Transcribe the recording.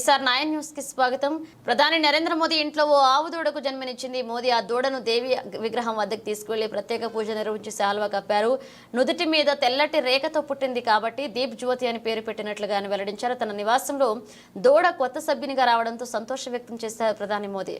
YSR 9 news కి స్వాగతం. ప్రధాని నరేంద్ర మోదీ ఇంట్లో ఓ ఆవు దూడకు జన్మనిచ్చింది. మోదీ ఆ దూడను దేవి విగ్రహం వద్దకు తీసుకువెళ్లి ప్రత్యేక పూజ నిర్వహించి శాల్వా కప్పారు. నుదుటి మీద తెల్లటి రేఖతో పుట్టింది కాబట్టి దీప్ జ్యోతి అని పేరు పెట్టినట్లుగా ఆయన వెల్లడించారు. తన నివాసంలో దూడ కొత్త సభ్యునిగా రావడంతో సంతోషం వ్యక్తం చేశారు ప్రధాని మోదీ.